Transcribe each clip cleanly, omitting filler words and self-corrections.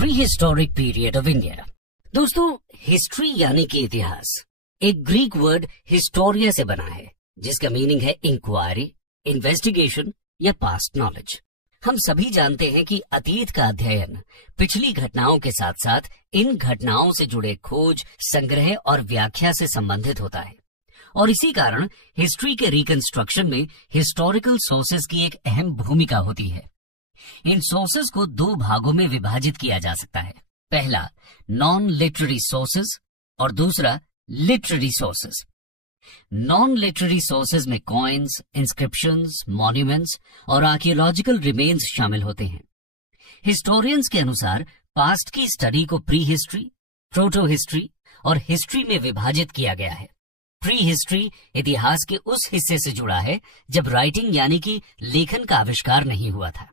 Pre historic period of India. दोस्तों, history यानी कि इतिहास एक ग्रीक वर्ड हिस्टोरिया से बना है, जिसका मीनिंग है इंक्वायरी, इन्वेस्टिगेशन या पास्ट नॉलेज। हम सभी जानते हैं कि अतीत का अध्ययन पिछली घटनाओं के साथ साथ इन घटनाओं से जुड़े खोज, संग्रह और व्याख्या से संबंधित होता है, और इसी कारण हिस्ट्री के रिकंस्ट्रक्शन में हिस्टोरिकल सोर्सेज की एक अहम भूमिका होती है। इन सोर्सेज को दो भागों में विभाजित किया जा सकता है। पहला नॉन लिटरेरी सोर्सेज और दूसरा literary sources. Non literary sources में कॉइन्स, इंस्क्रिप्शंस, मॉन्यूमेंट्स और आर्कियोलॉजिकल रिमेन्स शामिल होते हैं। हिस्टोरियंस के अनुसार पास्ट की स्टडी को प्री हिस्ट्री, प्रोटो हिस्ट्री और हिस्ट्री में विभाजित किया गया है। प्री हिस्ट्री इतिहास के उस हिस्से से जुड़ा है जब राइटिंग यानी कि लेखन का आविष्कार नहीं हुआ था।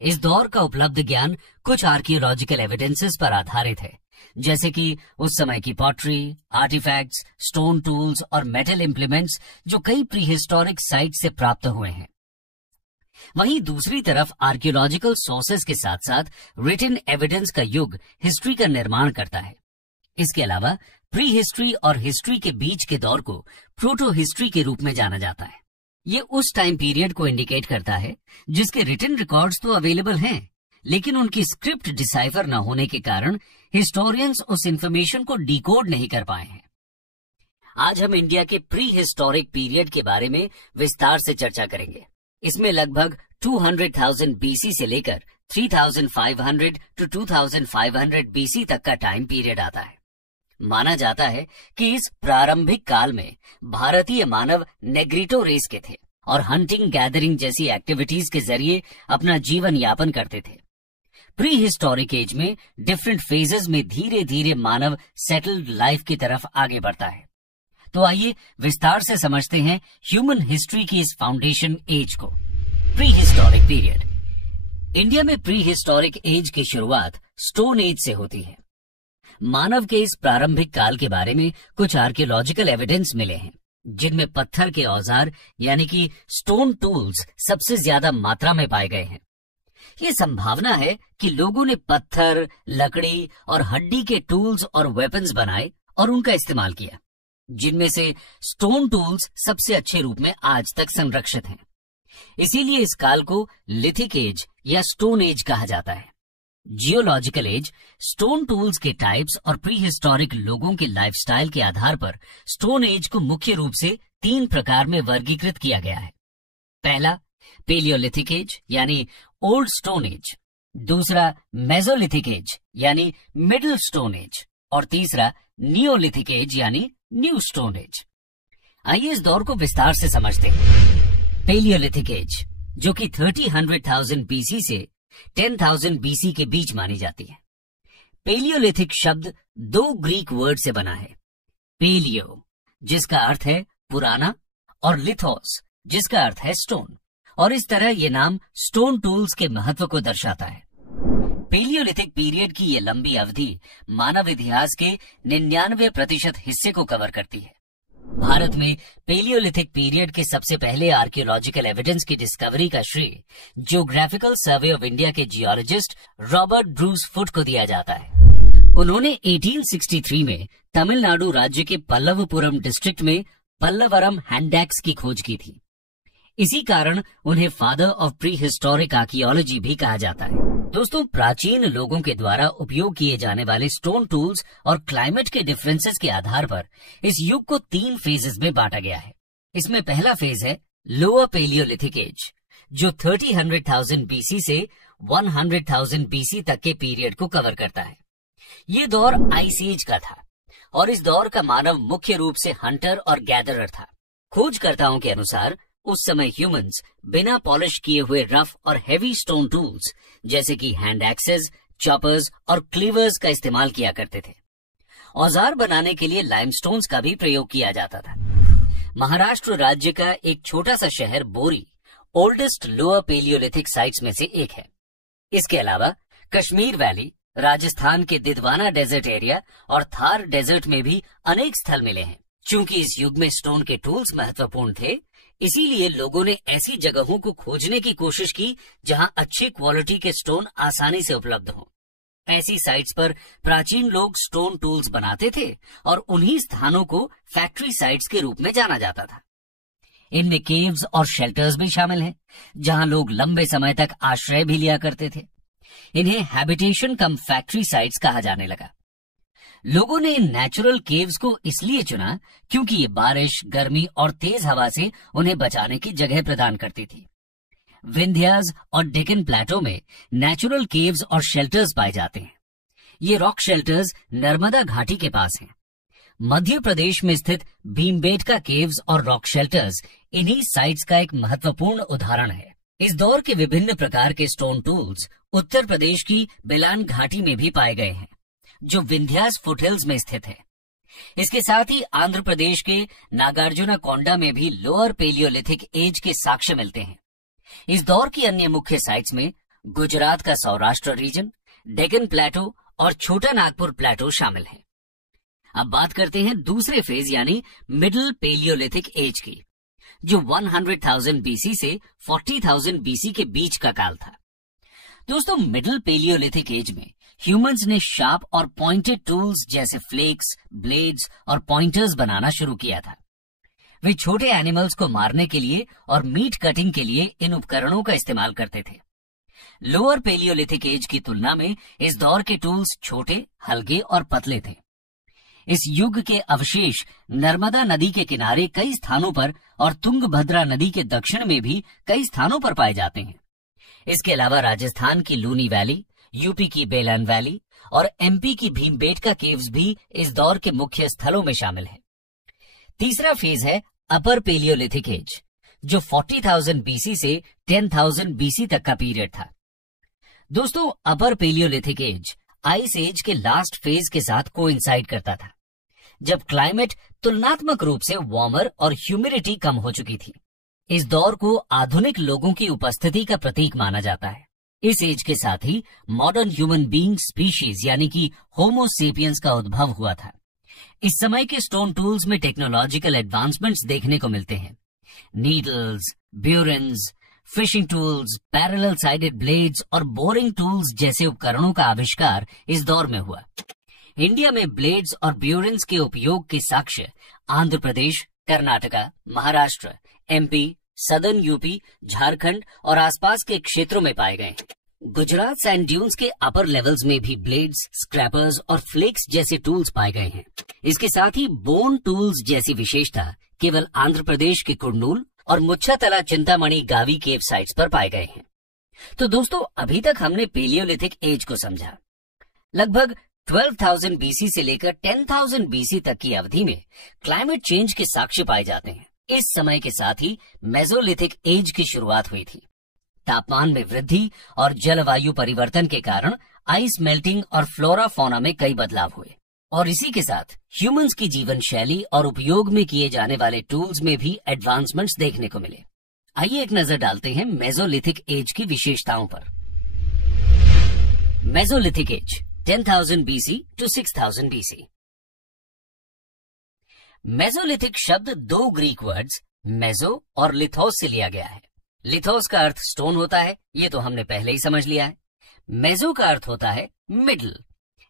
इस दौर का उपलब्ध ज्ञान कुछ आर्कियोलॉजिकल एविडेंसेस पर आधारित है, जैसे कि उस समय की पॉटरी, आर्टिफैक्ट्स, स्टोन टूल्स और मेटल इम्प्लीमेंट्स जो कई प्री हिस्टोरिक साइट से प्राप्त हुए हैं। वहीं दूसरी तरफ आर्कियोलॉजिकल सोर्सेज के साथ साथ रिटन एविडेंस का युग हिस्ट्री का निर्माण करता है। इसके अलावा प्री हिस्ट्री और हिस्ट्री के बीच के दौर को प्रोटो हिस्ट्री के रूप में जाना जाता है। ये उस टाइम पीरियड को इंडिकेट करता है जिसके रिटन रिकॉर्ड्स तो अवेलेबल हैं, लेकिन उनकी स्क्रिप्ट डिसाइफर न होने के कारण हिस्टोरियंस उस इंफॉर्मेशन को डिकोड नहीं कर पाए हैं। आज हम इंडिया के प्री हिस्टोरिक पीरियड के बारे में विस्तार से चर्चा करेंगे। इसमें लगभग 200,000 बीसी से लेकर 3,500 to 2,500 बीसी तक का टाइम पीरियड आता है। माना जाता है कि इस प्रारंभिक काल में भारतीय मानव नेग्रिटो रेस के थे और हंटिंग, गैदरिंग जैसी एक्टिविटीज के जरिए अपना जीवन यापन करते थे। प्री हिस्टोरिक एज में डिफरेंट फेजेस में धीरे धीरे मानव सेटल्ड लाइफ की तरफ आगे बढ़ता है। तो आइए विस्तार से समझते हैं ह्यूमन हिस्ट्री की इस फाउंडेशन एज को, प्री हिस्टोरिक पीरियड। इंडिया में प्री हिस्टोरिक एज की शुरुआत स्टोन एज से होती है। मानव के इस प्रारंभिक काल के बारे में कुछ आर्कियोलॉजिकल एविडेंस मिले हैं, जिनमें पत्थर के औजार यानी कि स्टोन टूल्स सबसे ज्यादा मात्रा में पाए गए हैं। ये संभावना है कि लोगों ने पत्थर, लकड़ी और हड्डी के टूल्स और वेपन्स बनाए और उनका इस्तेमाल किया, जिनमें से स्टोन टूल्स सबसे अच्छे रूप में आज तक संरक्षित हैं। इसीलिए इस काल को लिथिक एज या स्टोन एज कहा जाता है। जियोलॉजिकल एज स्टोन टूल्स के टाइप्स और प्री हिस्टोरिक लोगों के लाइफस्टाइल के आधार पर स्टोन एज को मुख्य रूप से 3 प्रकार में वर्गीकृत किया गया है। पहला पेलियोलिथिक एज यानी ओल्ड स्टोन एज, दूसरा मेसोलिथिक एज यानी मिडिल स्टोन एज और तीसरा नियोलिथिक एज यानी न्यू स्टोन एज। आइए इस दौर को विस्तार से समझते हैं। पेलियोलिथिक एज, जो कि 30,000 बीसी से 10,000 बीसी के बीच मानी जाती है। पेलियोलिथिक शब्द 2 ग्रीक वर्ड से बना है, पेलियो जिसका अर्थ है पुराना और लिथोस जिसका अर्थ है स्टोन, और इस तरह ये नाम स्टोन टूल्स के महत्व को दर्शाता है। पेलियोलिथिक पीरियड की ये लंबी अवधि मानव इतिहास के 99% हिस्से को कवर करती है। भारत में पेलियोलिथिक पीरियड के सबसे पहले आर्कियोलॉजिकल एविडेंस की डिस्कवरी का श्रेय जियोग्राफिकल सर्वे ऑफ इंडिया के जियोलॉजिस्ट रॉबर्ट ब्रूस फुट को दिया जाता है। उन्होंने 1863 में तमिलनाडु राज्य के पल्लवपुरम डिस्ट्रिक्ट में पल्लवरम हैंडैक्स की खोज की थी। इसी कारण उन्हें father of pre historic archaeology भी कहा जाता है। दोस्तों, प्राचीन लोगों के द्वारा उपयोग किए जाने वाले स्टोन टूल्स और क्लाइमेट के डिफरेंसेस के आधार पर इस युग को 3 फेजेस में बांटा गया है। इसमें पहला फेज है लोअर पेलियोलिथिक एज, जो 30,000 बीसी से 100,000 बीसी तक के पीरियड को कवर करता है। ये दौर आइस एज का था और इस दौर का मानव मुख्य रूप से हंटर और गैदरर था। खोजकर्ताओं के अनुसार उस समय ह्यूमंस बिना पॉलिश किए हुए रफ और हेवी स्टोन टूल्स जैसे कि हैंड एक्सेस, चॉपर्स और क्लीवर्स का इस्तेमाल किया करते थे। औजार बनाने के लिए लाइमस्टोन्स का भी प्रयोग किया जाता था। महाराष्ट्र राज्य का एक छोटा सा शहर बोरी ओल्डेस्ट लोअर पेलियोलिथिक साइट्स में से एक है। इसके अलावा कश्मीर वैली, राजस्थान के दिदवाना डेजर्ट एरिया और थार डेजर्ट में भी अनेक स्थल मिले हैं। चूंकि इस युग में स्टोन के टूल्स महत्वपूर्ण थे, इसीलिए लोगों ने ऐसी जगहों को खोजने की कोशिश की जहां अच्छी क्वालिटी के स्टोन आसानी से उपलब्ध हों। ऐसी साइट्स पर प्राचीन लोग स्टोन टूल्स बनाते थे और उन्हीं स्थानों को फैक्ट्री साइट्स के रूप में जाना जाता था। इनमें केव्स और शेल्टर्स भी शामिल हैं, जहां लोग लंबे समय तक आश्रय भी लिया करते थे। इन्हें हैबिटेशन कम फैक्ट्री साइट्स कहा जाने लगा। लोगों ने इन नेचुरल केव्स को इसलिए चुना क्योंकि ये बारिश, गर्मी और तेज हवा से उन्हें बचाने की जगह प्रदान करती थी। विंध्यास और डेक्कन प्लेटो में नेचुरल केव्स और शेल्टर्स पाए जाते हैं। ये रॉक शेल्टर्स नर्मदा घाटी के पास हैं। मध्य प्रदेश में स्थित भीमबेटका केव्स और रॉक शेल्टर्स इन्हीं साइट्स का एक महत्वपूर्ण उदाहरण है। इस दौर के विभिन्न प्रकार के स्टोन टूल्स उत्तर प्रदेश की बेलान घाटी में भी पाए गए हैं, जो विंध्यास फुटहिल्स में स्थित है। इसके साथ ही आंध्र प्रदेश के नागार्जुना कोंडा में भी लोअर पेलियोलिथिक एज के साक्ष्य मिलते हैं। इस दौर की अन्य मुख्य साइट्स में गुजरात का सौराष्ट्र रीजन, डेक्कन प्लेटो और छोटा नागपुर प्लेटो शामिल है। अब बात करते हैं दूसरे फेज यानी मिडिल पेलियोलिथिक एज की, जो 100,000 बीसी से 40,000 बीसी के बीच का काल था। दोस्तों, मिडिल पेलियोलिथिक एज में ह्यूमंस ने शार्प और पॉइंटेड टूल्स जैसे फ्लेक्स, ब्लेड्स और पॉइंटर्स बनाना शुरू किया था। वे छोटे एनिमल्स को मारने के लिए और मीट कटिंग के लिए इन उपकरणों का इस्तेमाल करते थे। लोअर पेलियोलिथिक एज की तुलना में इस दौर के टूल्स छोटे, हल्के और पतले थे। इस युग के अवशेष नर्मदा नदी के किनारे कई स्थानों पर और तुंगभद्रा नदी के दक्षिण में भी कई स्थानों पर पाए जाते हैं। इसके अलावा राजस्थान की लूनी वैली, यूपी की बेलन वैली और एमपी की भीमबेटका केव्स भी इस दौर के मुख्य स्थलों में शामिल है। तीसरा फेज है अपर पेलियोलिथिक एज, जो 40,000 बीसी से 10,000 बीसी तक का पीरियड था। दोस्तों, अपर पेलियोलिथिक एज आइस एज के लास्ट फेज के साथ कोइंसाइड करता था, जब क्लाइमेट तुलनात्मक रूप से वार्मर और ह्यूमिडिटी कम हो चुकी थी। इस दौर को आधुनिक लोगों की उपस्थिति का प्रतीक माना जाता है। इस एज के साथ ही मॉडर्न ह्यूमन बीइंग स्पीशीज यानी कि होमो सेपियंस का उद्भव हुआ था। इस समय के स्टोन टूल्स में टेक्नोलॉजिकल एडवांसमेंट्स देखने को मिलते हैं। Needles, burins, fishing tools, parallel sided blades और बोरिंग टूल्स जैसे उपकरणों का आविष्कार इस दौर में हुआ। इंडिया में ब्लेड्स और ब्यूरेंस के उपयोग के साक्ष्य Andhra Pradesh, Karnataka, Maharashtra, MP, southern UP, Jharkhand और आसपास के क्षेत्रों में पाए गए। गुजरात सैंड ड्यून्स के अपर लेवल्स में भी ब्लेड्स, स्क्रैपर्स और फ्लेक्स जैसे टूल्स पाए गए हैं। इसके साथ ही बोन टूल्स जैसी विशेषता केवल आंध्र प्रदेश के कुर्नूल और मुच्छातला चिंतामणि गावी केव साइट्स पर पाए गए हैं। तो दोस्तों, अभी तक हमने पेलियोलिथिक एज को समझा। लगभग 12,000 बीसी से लेकर 10,000 बीसी तक की अवधि में क्लाइमेट चेंज के साक्ष्य पाए जाते हैं। इस समय के साथ ही मेसोलिथिक एज की शुरुआत हुई थी। तापमान में वृद्धि और जलवायु परिवर्तन के कारण आइस मेल्टिंग और फ्लोरा फौना में कई बदलाव हुए और इसी के साथ ह्यूमंस की जीवन शैली और उपयोग में किए जाने वाले टूल्स में भी एडवांसमेंट्स देखने को मिले। आइए एक नजर डालते हैं मेसोलिथिक एज की विशेषताओं पर। Mesolithic age 10,000 BC to 6,000 BC. Mesolithic शब्द दो ग्रीक वर्ड्स मेसो और लिथोस से लिया गया है। लिथोस का अर्थ स्टोन होता है, ये तो हमने पहले ही समझ लिया है। मेसो का अर्थ होता है मिडिल,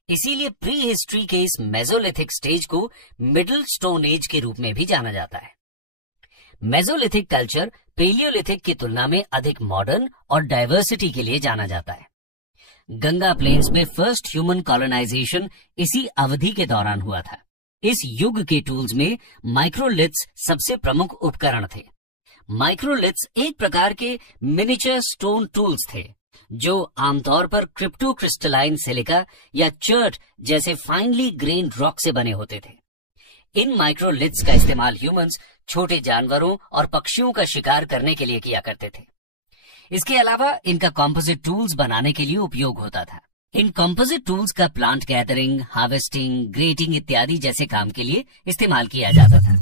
इसीलिए प्री हिस्ट्री के इस मेसोलिथिक स्टेज को मिडिल स्टोन एज के रूप में भी जाना जाता है। मेसोलिथिक कल्चर पेलियोलिथिक की तुलना में अधिक मॉडर्न और डाइवर्सिटी के लिए जाना जाता है। गंगा प्लेन्स में फर्स्ट ह्यूमन कॉलोनाइजेशन इसी अवधि के दौरान हुआ था। इस युग के टूल्स में माइक्रोलिथ्स सबसे प्रमुख उपकरण थे। माइक्रोलिथ्स एक प्रकार के मिनिएचर स्टोन टूल्स थे जो आमतौर पर क्रिप्टोक्रिस्टलाइन सिलिका या चर्ट जैसे फाइनली ग्रेन्ड रॉक से बने होते थे। इन माइक्रोलिथ्स का इस्तेमाल ह्यूमंस छोटे जानवरों और पक्षियों का शिकार करने के लिए किया करते थे। इसके अलावा इनका कॉम्पोजिट टूल्स बनाने के लिए उपयोग होता था। इन कॉम्पोजिट टूल्स का प्लांट गैदरिंग, हार्वेस्टिंग, ग्रेटिंग इत्यादि जैसे काम के लिए इस्तेमाल किया जाता था।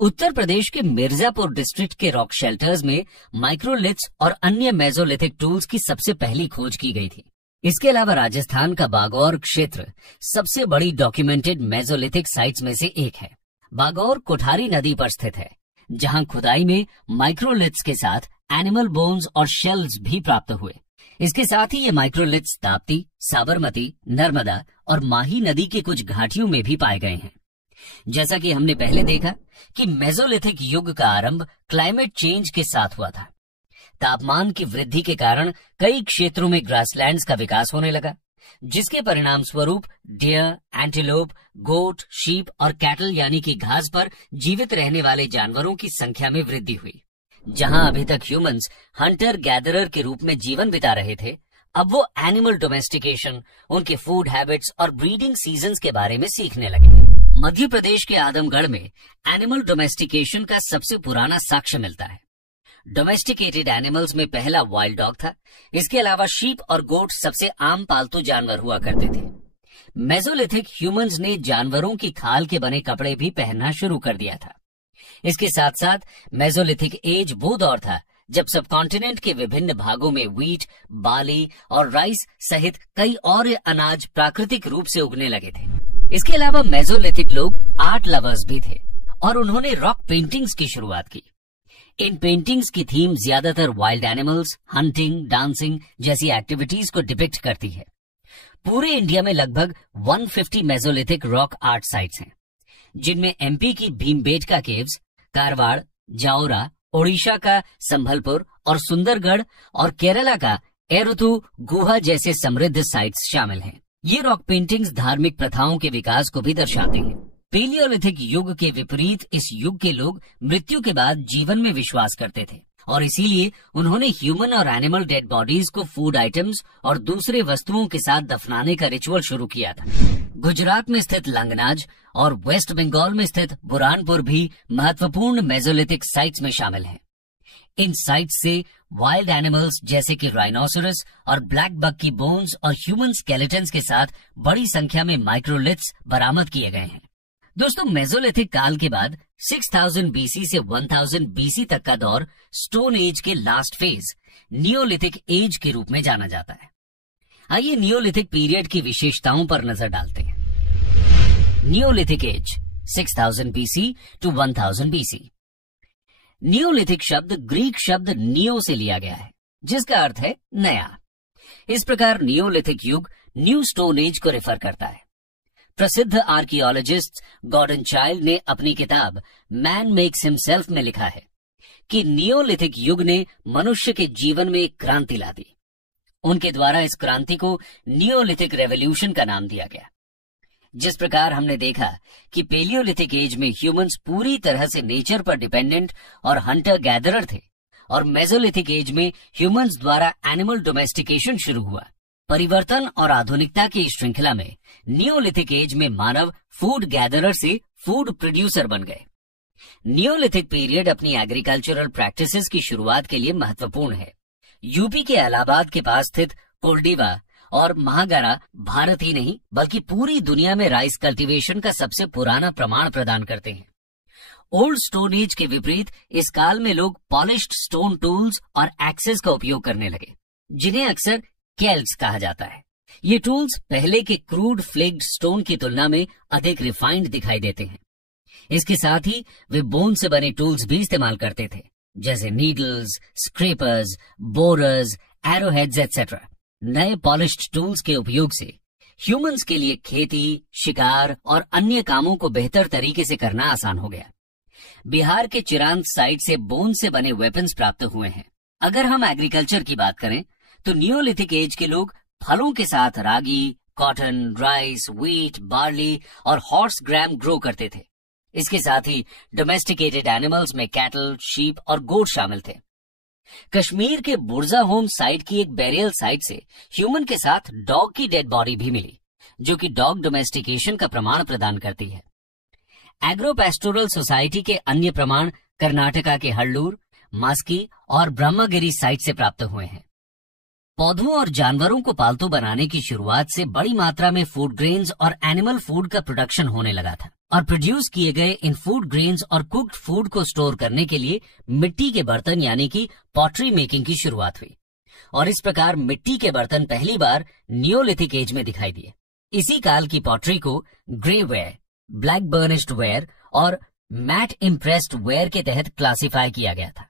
उत्तर प्रदेश के मिर्जापुर डिस्ट्रिक्ट के रॉक शेल्टर्स में माइक्रोलिथ्स और अन्य मेसोलिथिक टूल्स की सबसे पहली खोज की गई थी। इसके अलावा राजस्थान का बागौर क्षेत्र सबसे बड़ी डॉक्यूमेंटेड मेसोलिथिक साइट्स में से एक है। बागौर कोठारी नदी पर स्थित है, जहां खुदाई में माइक्रोलिथ्स के साथ एनिमल बोन्स और शेल्स भी प्राप्त हुए। इसके साथ ही ये माइक्रोलिथ्स ताप्ती, साबरमती, नर्मदा और माही नदी की कुछ घाटियों में भी पाए गए हैं। जैसा कि हमने पहले देखा कि मेसोलिथिक युग का आरंभ क्लाइमेट चेंज के साथ हुआ था। तापमान की वृद्धि के कारण कई क्षेत्रों में ग्रासलैंड्स का विकास होने लगा, जिसके परिणाम स्वरूप डियर, एंटीलोप, गोट, शीप और कैटल यानी कि घास पर जीवित रहने वाले जानवरों की संख्या में वृद्धि हुई। जहां अभी तक ह्यूमंस हंटर गैदरर के रूप में जीवन बिता रहे थे, अब वो एनिमल डोमेस्टिकेशन, उनके फूड हैबिट्स और ब्रीडिंग सीजन्स के बारे में सीखने लगे। मध्य प्रदेश के आदमगढ़ में एनिमल डोमेस्टिकेशन का सबसे पुराना साक्ष्य मिलता है। डोमेस्टिकेटेड एनिमल्स में पहला वाइल्ड डॉग था। इसके अलावा शीप और गोट सबसे आम पालतू जानवर हुआ करते थे। मेसोलिथिक ह्यूमंस ने जानवरों की खाल के बने कपड़े भी पहनना शुरू कर दिया था। इसके साथ साथ मेसोलिथिक एज वो दौर था जब सबकॉन्टिनेंट के विभिन्न भागों में व्हीट, बार्ली और राइस सहित कई और अनाज प्राकृतिक रूप से उगने लगे थे। इसके अलावा मेसोलिथिक लोग आर्ट लवर्स भी थे और उन्होंने रॉक पेंटिंग्स की शुरुआत की। इन पेंटिंग्स की थीम ज्यादातर वाइल्ड एनिमल्स, हंटिंग, डांसिंग जैसी एक्टिविटीज को डिपिक्ट करती है। पूरे इंडिया में लगभग 150 मेसोलिथिक रॉक आर्ट साइट्स हैं, जिनमें एमपी की भीमबेटका केव्स, कारवाड़, जाओरा, ओडिशा का संभलपुर और सुंदरगढ़ और केरला का एरुथु गुहा जैसे समृद्ध साइट्स शामिल हैं। ये रॉक पेंटिंग्स धार्मिक प्रथाओं के विकास को भी दर्शाते हैं। पेलियोलिथिक युग के विपरीत इस युग के लोग मृत्यु के बाद जीवन में विश्वास करते थे और इसीलिए उन्होंने ह्यूमन और एनिमल डेड बॉडीज को फूड आइटम्स और दूसरे वस्तुओं के साथ दफनाने का रिचुअल शुरू किया था। गुजरात में स्थित लंगनाज और वेस्ट बंगाल में स्थित बुरहानपुर भी महत्वपूर्ण मेसोलिथिक साइट्स में शामिल हैं। इन साइट्स से वाइल्ड एनिमल्स जैसे कि राइनोसोरस और ब्लैक बक की बोन्स और ह्यूमन स्केलेटन्स के साथ बड़ी संख्या में माइक्रोलिथ्स बरामद किए गए हैं। दोस्तों, मेसोलिथिक काल के बाद 6000 बीसी से 1000 बीसी तक का दौर स्टोन एज के लास्ट फेज नियोलिथिक एज के रूप में जाना जाता है। आइए नियोलिथिक पीरियड की विशेषताओं पर नजर डालते हैं। Neolithic age 6000 BC to 1000 BC. Neolithic शब्द ग्रीक शब्द नियो से लिया गया है, जिसका अर्थ है नया। इस प्रकार नियोलिथिक युग न्यू स्टोन एज को रेफर करता है। प्रसिद्ध आर्कियोलॉजिस्ट गॉर्डन चाइल्ड ने अपनी किताब मैन मेक्स हिमसेल्फ में लिखा है कि नियोलिथिक युग ने मनुष्य के जीवन में एक क्रांति ला दी। उनके द्वारा इस क्रांति को नियोलिथिक रेवोल्यूशन का नाम दिया गया। जिस प्रकार हमने देखा कि पेलियोलिथिक एज में ह्यूमंस पूरी तरह से नेचर पर डिपेंडेंट और हंटर गैदरर थे और मेसोलिथिक एज में ह्यूमंस द्वारा एनिमल डोमेस्टिकेशन शुरू हुआ। परिवर्तन और आधुनिकता की श्रृंखला में नियोलिथिक एज में मानव फूड गैदरर से फूड प्रोड्यूसर बन गए। नियोलिथिक पीरियड अपनी एग्रीकल्चरल प्रैक्टिसेस की शुरुआत के लिए महत्वपूर्ण है। यूपी के इलाहाबाद के पास स्थित कोल्डिवा और महागारा भारत ही नहीं बल्कि पूरी दुनिया में राइस कल्टीवेशन का सबसे पुराना प्रमाण प्रदान करते हैं। ओल्ड स्टोन एज के विपरीत इस काल में लोग पॉलिश्ड स्टोन टूल्स और एक्सेस का उपयोग करने लगे, जिन्हें अक्सर केल्ट्स कहा जाता है। ये टूल्स पहले के क्रूड फ्लेक्ड स्टोन की तुलना में अधिक रिफाइंड दिखाई देते हैं। इसके साथ ही वे बोन से बने टूल्स भी इस्तेमाल करते थे, जैसे needles, scrapers, borers, arrowheads etcetera. नए पॉलिश्ड टूल्स के उपयोग से ह्यूमंस के लिए खेती, शिकार और अन्य कामों को बेहतर तरीके से करना आसान हो गया। बिहार के चिरांद साइट से बोन से बने वेपन्स प्राप्त हुए हैं। अगर हम एग्रीकल्चर की बात करें तो नियोलिथिक एज के लोग फलों के साथ रागी, कॉटन, राइस, व्हीट, बार्ली और हॉर्स ग्राम ग्रो करते थे। इसके साथ ही डोमेस्टिकेटेड एनिमल्स में कैटल, शीप और गोट शामिल थे। कश्मीर के बुर्जा होम साइट की एक बेरियल साइट से ह्यूमन के साथ डॉग की डेड बॉडी भी मिली, जो कि डॉग डोमेस्टिकेशन का प्रमाण प्रदान करती है। एग्रो पेस्टोरल सोसाइटी के अन्य प्रमाण कर्नाटका के हल्लूर, मास्की और ब्रह्मगिरी साइट से प्राप्त हुए हैं। पौधों और जानवरों को पालतू बनाने की शुरुआत से बड़ी मात्रा में फूड ग्रेन्स और एनिमल फूड का प्रोडक्शन होने लगा था और प्रोड्यूस किए गए इन फूड ग्रेन्स और कुक्ड फूड को स्टोर करने के लिए मिट्टी के बर्तन यानी कि पॉटरी मेकिंग की शुरुआत हुई और इस प्रकार मिट्टी के बर्तन पहली बार नियोलिथिक एज में दिखाई दिए। इसी काल की पॉटरी को grey ware, black burnished ware और मैट इम्प्रेस्ड वेयर के तहत क्लासिफाई किया गया था।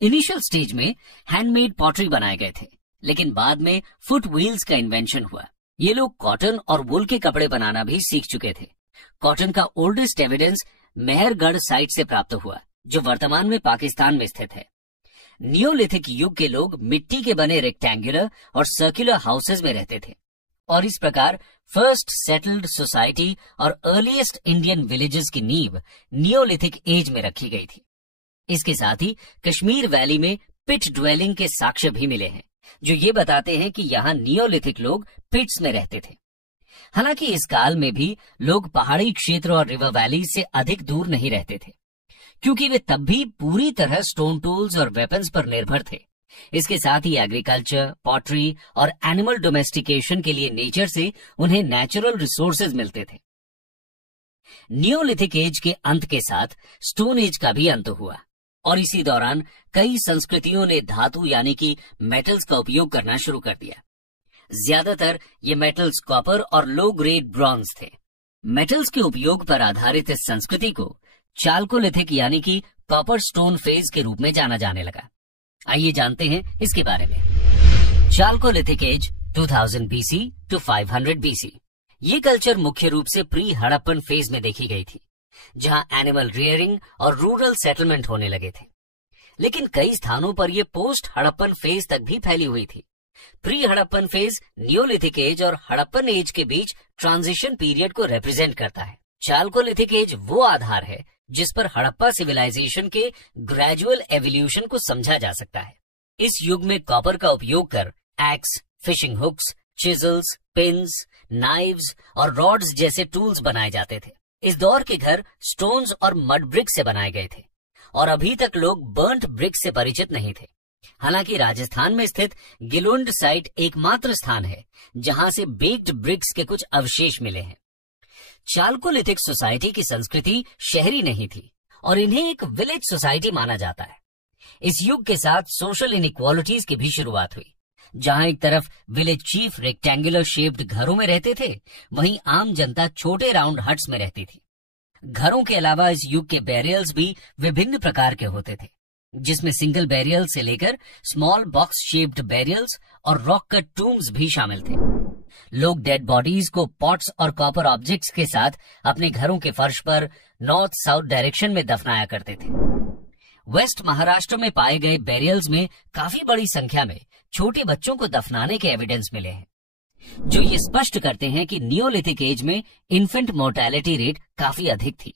इनिशियल स्टेज में हैंडमेड पॉटरी बनाए गए थे, लेकिन बाद में फुट व्हील्स का इन्वेंशन हुआ। ये लोग कॉटन और वुल के कपड़े बनाना भी सीख चुके थे। कॉटन का ओल्डेस्ट एविडेंस मेहरगढ़ साइट से प्राप्त हुआ, जो वर्तमान में पाकिस्तान में स्थित है। नियोलिथिक युग के लोग मिट्टी के बने रेक्टेंगुलर और सर्कुलर हाउसेज में रहते थे, और इस प्रकार फर्स्ट सेटल्ड सोसाइटी और अर्लीस्ट इंडियन विलेजेस की नींव नियोलिथिक एज में रखी गई थी। इसके साथ ही कश्मीर वैली में पिट ड्वेलिंग के साक्ष्य भी मिले हैं, जो ये बताते हैं कि यहाँ नियोलिथिक लोग पिट्स में रहते थे। हालांकि इस काल में भी लोग पहाड़ी क्षेत्र और रिवर वैली से अधिक दूर नहीं रहते थे, क्योंकि वे तब भी पूरी तरह स्टोन टूल्स और वेपन्स पर निर्भर थे। इसके साथ ही एग्रीकल्चर, पॉटरी और एनिमल डोमेस्टिकेशन के लिए नेचर से उन्हें नेचुरल रिसोर्सेज मिलते थे। नियोलिथिक एज के अंत के साथ स्टोन एज का भी अंत हुआ, और इसी दौरान कई संस्कृतियों ने धातु यानी कि मेटल्स का उपयोग करना शुरू कर दिया। ज्यादातर ये मेटल्स कॉपर और लो ग्रेड ब्रॉन्ज थे। मेटल्स के उपयोग पर आधारित इस संस्कृति को चाल्कोलिथिक यानी कि कॉपर स्टोन फेज के रूप में जाना जाने लगा। आइए जानते हैं इसके बारे में। Chalcolithic age 2000 BC to 500 BC। ये कल्चर मुख्य रूप से प्री हड़प्पन फेज में देखी गई थी, जहां एनिमल रियरिंग और रूरल सेटलमेंट होने लगे थे। लेकिन कई स्थानों पर यह पोस्ट हड़प्पन फेज तक भी फैली हुई थी। Pre Harappan phase neolithic age और हड़प्पन एज के बीच ट्रांजिशन पीरियड को रिप्रेजेंट करता है। चाल्कोलिथिक एज वो आधार है जिस पर हड़प्पा सिविलाइजेशन के ग्रेजुअल एवोल्यूशन को समझा जा सकता है। इस युग में कॉपर का उपयोग कर axe, fishing hooks, chisels, pins, knives और रॉड्स जैसे टूल्स बनाए जाते थे। इस दौर के घर स्टोन्स और मड ब्रिक से बनाए गए थे, और अभी तक लोग बर्न्ट ब्रिक से परिचित नहीं थे। हालांकि राजस्थान में स्थित गिलुंड साइट एकमात्र स्थान है जहां से बेक्ड ब्रिक्स के कुछ अवशेष मिले हैं। चाल्कोलिथिक सोसाइटी की संस्कृति शहरी नहीं थी और इन्हें एक विलेज सोसाइटी माना जाता है। इस युग के साथ सोशल इनइक्वालिटीज की भी शुरुआत हुई, जहां एक तरफ विलेज चीफ रेक्टेंगुलर शेप्ड घरों में रहते थे, वहीं आम जनता छोटे राउंड हट्स में रहती थी। घरों के अलावा इस युग के बैरियल्स भी विभिन्न प्रकार के होते थे, जिसमें सिंगल बैरियल से लेकर स्मॉल बॉक्स शेप्ड बैरियल्स और रॉक कट टूम्स भी शामिल थे। लोग डेड बॉडीज को पॉट्स और कॉपर ऑब्जेक्ट्स के साथ अपने घरों के फर्श पर नॉर्थ साउथ डायरेक्शन में दफनाया करते थे। वेस्ट महाराष्ट्र में पाए गए बैरियल्स में काफी बड़ी संख्या में छोटे बच्चों को दफनाने के एविडेंस मिले हैं, जो ये स्पष्ट करते हैं कि नियोलिथिक एज में इन्फेंट मोर्टेलिटी रेट काफी अधिक थी।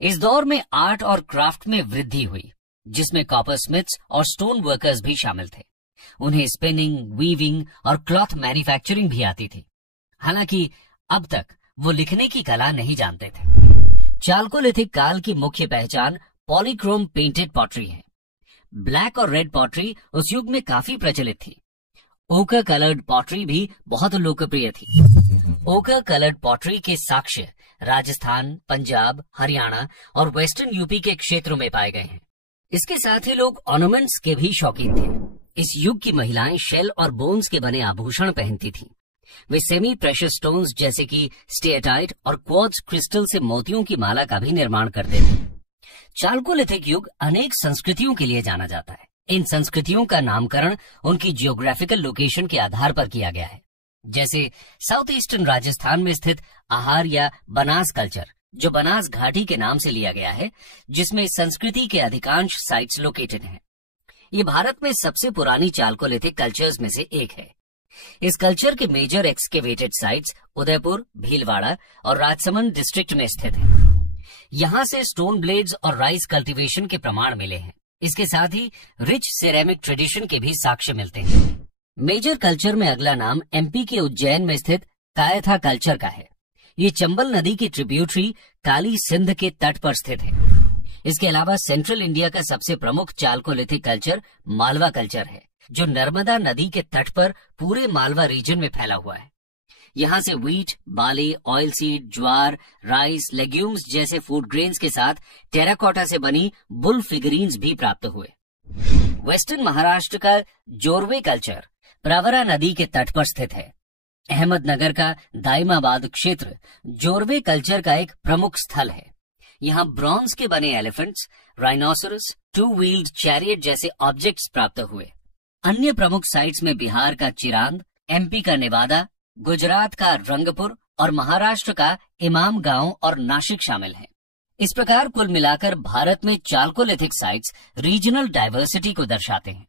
इस दौर में आर्ट और क्राफ्ट में वृद्धि हुई, जिसमें कॉपर स्मिथ्स और स्टोन वर्कर्स भी शामिल थे। उन्हें स्पिनिंग, वीविंग और क्लॉथ मैन्युफैक्चरिंग भी आती थी। हालांकि अब तक वो लिखने की कला नहीं जानते थे। चाल्कोलिथिक काल की मुख्य पहचान पॉलीक्रोम पेंटेड पॉटरी है। ब्लैक और रेड पॉटरी उस युग में काफी प्रचलित थी। ओकर कलर्ड पॉटरी भी बहुत लोकप्रिय थी। ओकर कलर्ड पॉटरी के साक्ष्य राजस्थान, पंजाब, हरियाणा और वेस्टर्न यूपी के क्षेत्रों में पाए गए हैं। इसके साथ ही लोग ऑर्नामेंट्स के भी शौकीन थे। इस युग की महिलाएं शेल और बोन्स के बने आभूषण पहनती थीं। वे सेमी प्रेशियस स्टोन्स जैसे कि स्टेटाइट और क्वार्ट्ज क्रिस्टल से मोतियों की माला का भी निर्माण करते थे। चाल्कोलिथिक युग अनेक संस्कृतियों के लिए जाना जाता है। इन संस्कृतियों का नामकरण उनकी जियोग्राफिकल लोकेशन के आधार पर किया गया है, जैसे साउथ ईस्टर्न राजस्थान में स्थित आहार या बनास कल्चर, जो बनास घाटी के नाम से लिया गया है, जिसमें संस्कृति के अधिकांश साइट्स लोकेटेड हैं। ये भारत में सबसे पुरानी चाल्कोलिथिक कल्चर्स में से एक है। इस कल्चर के major excavated sites Udaipur, Bhilwara और राजसमंद डिस्ट्रिक्ट में स्थित हैं। यहाँ से स्टोन ब्लेड्स और राइस कल्टीवेशन के प्रमाण मिले हैं। इसके साथ ही रिच सेरेमिक ट्रेडिशन के भी साक्ष्य मिलते हैं। मेजर कल्चर में अगला नाम एमपी के उज्जैन में स्थित कायथा कल्चर का है। ये चंबल नदी की ट्रिब्यूटरी काली सिंध के तट पर स्थित है। इसके अलावा सेंट्रल इंडिया का सबसे प्रमुख चाल्कोलिथिक कल्चर मालवा कल्चर है, जो नर्मदा नदी के तट पर पूरे मालवा रीजन में फैला हुआ है। यहाँ से व्हीट, बार्ली, ऑयल सीड, ज्वार, राइस, लेग्यूम्स जैसे फूड ग्रेन्स के साथ टेराकोटा से बनी बुल फिगरीन्स भी प्राप्त हुए। वेस्टर्न महाराष्ट्र का जोरवे कल्चर प्रवरा नदी के तट पर स्थित है। अहमदनगर का दाइमाबाद क्षेत्र जोरवे कल्चर का एक प्रमुख स्थल है। यहाँ ब्रॉन्ज के बने elephants, rhinoceros, two wheeled chariot जैसे ऑब्जेक्ट्स प्राप्त हुए। अन्य प्रमुख साइट्स में बिहार का चिरांद, एमपी का नेवादा, गुजरात का रंगपुर और महाराष्ट्र का इमाम गांव और नासिक शामिल हैं। इस प्रकार कुल मिलाकर भारत में चाल्कोलिथिक साइट्स रीजनल डाइवर्सिटी को दर्शाते हैं।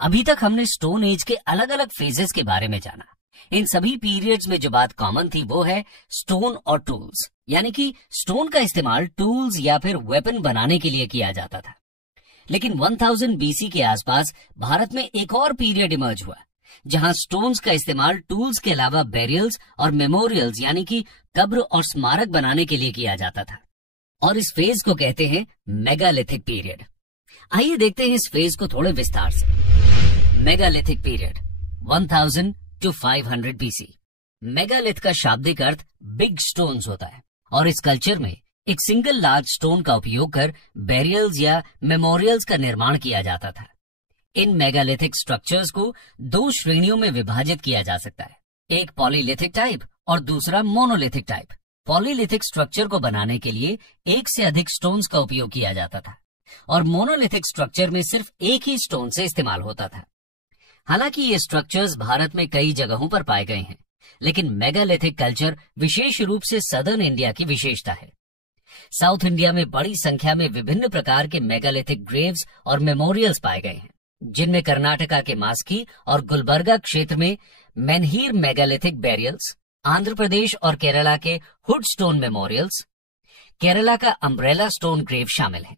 अभी तक हमने स्टोन एज के अलग अलग फेजेस के बारे में जाना। इन सभी पीरियड्स में जो बात कॉमन थी वो है स्टोन और टूल्स, यानी कि स्टोन का इस्तेमाल टूल्स या फिर वेपन बनाने के लिए किया जाता था। लेकिन 1000 बीसी के आसपास भारत में एक और पीरियड इमर्ज हुआ जहां स्टोन्स का इस्तेमाल टूल्स के अलावा बेरियल्स और मेमोरियल्स यानी कि कब्र और स्मारक बनाने के लिए किया जाता था, और इस फेज को कहते हैं मेगालिथिक पीरियड। आइए देखते हैं इस फेज को थोड़े विस्तार से। Megalithic period 1000 to 500 BC. Megalith का शाब्दिक अर्थ बिग स्टोन्स होता है, और इस कल्चर में एक सिंगल लार्ज स्टोन का उपयोग कर बेरियल्स या मेमोरियल्स का निर्माण किया जाता था। इन मेगालिथिक स्ट्रक्चर्स को दो श्रेणियों में विभाजित किया जा सकता है, एक पॉलीलिथिक टाइप और दूसरा मोनोलिथिक टाइप। पॉलीलिथिक स्ट्रक्चर को बनाने के लिए एक से अधिक स्टोन्स का उपयोग किया जाता था, और मोनोलिथिक स्ट्रक्चर में सिर्फ एक ही स्टोन से इस्तेमाल होता था। हालांकि ये स्ट्रक्चर्स भारत में कई जगहों पर पाए गए हैं, लेकिन मेगालिथिक कल्चर विशेष रूप से सदर्न इंडिया की विशेषता है। साउथ इंडिया में बड़ी संख्या में विभिन्न प्रकार के मेगालिथिक ग्रेव्स और मेमोरियल्स पाए गए हैं, जिनमें कर्नाटका के मास्की और गुलबर्गा क्षेत्र में मेनहीर मेगालिथिक बेरियल्स, आंध्र प्रदेश और केरला के हुड स्टोन मेमोरियल्स, केरला का अम्ब्रेला स्टोन ग्रेव शामिल हैं।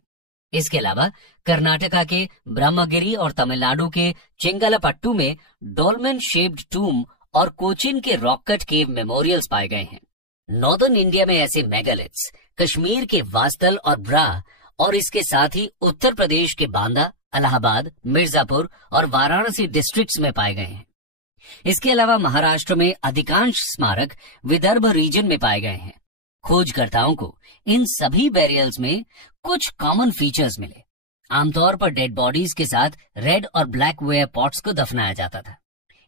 इसके अलावा कर्नाटका के ब्रह्मगिरी और तमिलनाडु के चेंगलपट्टू में डोलमेन शेप्ड टूम और कोचिन के रॉक कट केव मेमोरियल्स पाए गए हैं। नॉर्दर्न इंडिया में ऐसे मेगालिथ्स कश्मीर के वास्तल और ब्रा और इसके साथ ही उत्तर प्रदेश के बांदा, इलाहाबाद, मिर्जापुर और वाराणसी डिस्ट्रिक्ट्स में पाए गए हैं। इसके अलावा महाराष्ट्र में अधिकांश स्मारक विदर्भ रीजन में पाए गए हैं। खोजकर्ताओं को इन सभी बेरियल्स में कुछ कॉमन फीचर्स मिले। आमतौर पर डेड बॉडीज के साथ रेड और ब्लैक वेयर पॉट्स को दफनाया जाता था।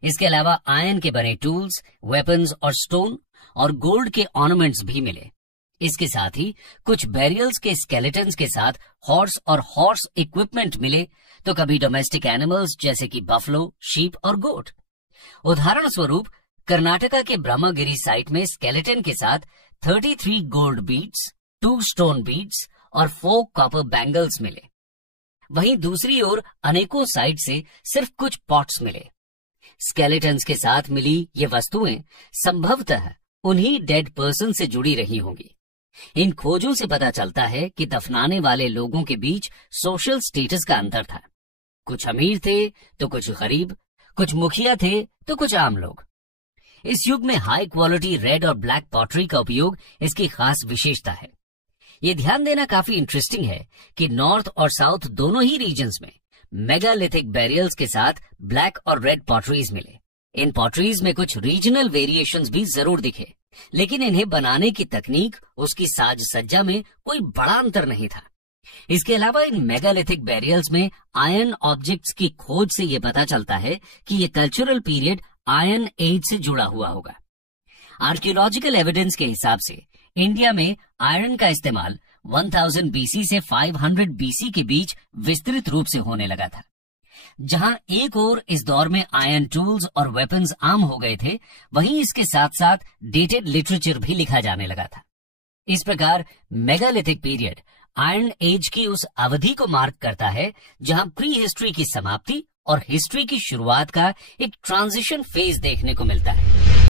इसके अलावा आयरन के बने टूल्स, वेपन्स और स्टोन और गोल्ड के ऑर्नामेंट्स भी मिले। इसके साथ ही कुछ बेरियल्स के स्केलेटन्स के साथ हॉर्स और हॉर्स इक्विपमेंट मिले, तो कभी डोमेस्टिक एनिमल्स जैसे कि बफलो, शीप और गोट। उदाहरण स्वरूप कर्नाटका के ब्रह्मगिरी साइट में स्केलेटन के साथ 33 गोल्ड बीड्स, 2 स्टोन बीड्स और 4 कॉपर बैंगल्स मिले। वहीं दूसरी ओर अनेकों साइट से सिर्फ कुछ पॉट्स मिले। स्केलेटन्स के साथ मिली ये वस्तुएं संभवतः उन्हीं डेड पर्सन से जुड़ी रही होंगी। इन खोजों से पता चलता है कि दफनाने वाले लोगों के बीच सोशल स्टेटस का अंतर था। कुछ अमीर थे तो कुछ गरीब, कुछ मुखिया थे तो कुछ आम लोग। इस युग में हाई क्वालिटी रेड और ब्लैक पॉटरी का उपयोग इसकी खास विशेषता है। ये ध्यान देना काफी इंटरेस्टिंग है कि नॉर्थ और साउथ दोनों ही रीजन्स में मेगालिथिक बेरियल्स के साथ ब्लैक और रेड पॉटरीज मिले। इन पॉटरीज में कुछ रीजनल वेरिएशंस भी जरूर दिखे, लेकिन इन्हें बनाने की तकनीक, उसकी साज सज्जा में कोई बड़ा अंतर नहीं था। इसके अलावा इन मेगालिथिक बेरियल्स में आयरन ऑब्जेक्ट्स की खोज से यह पता चलता है कि ये कल्चरल पीरियड आयरन एज से जुड़ा हुआ होगा। आर्कियोलॉजिकल एविडेंस के हिसाब से इंडिया में आयरन का इस्तेमाल 1000 बीसी से 500 बीसी के बीच विस्तृत रूप से होने लगा था। जहां एक ओर इस दौर में आयरन टूल्स और वेपन्स आम हो गए थे, वहीं इसके साथ साथ डेटेड लिटरेचर भी लिखा जाने लगा था। इस प्रकार मेगालिथिक पीरियड आयरन एज की उस अवधि को मार्क करता है जहां प्री हिस्ट्री की समाप्ति और हिस्ट्री की शुरुआत का एक ट्रांजिशन फेज देखने को मिलता है।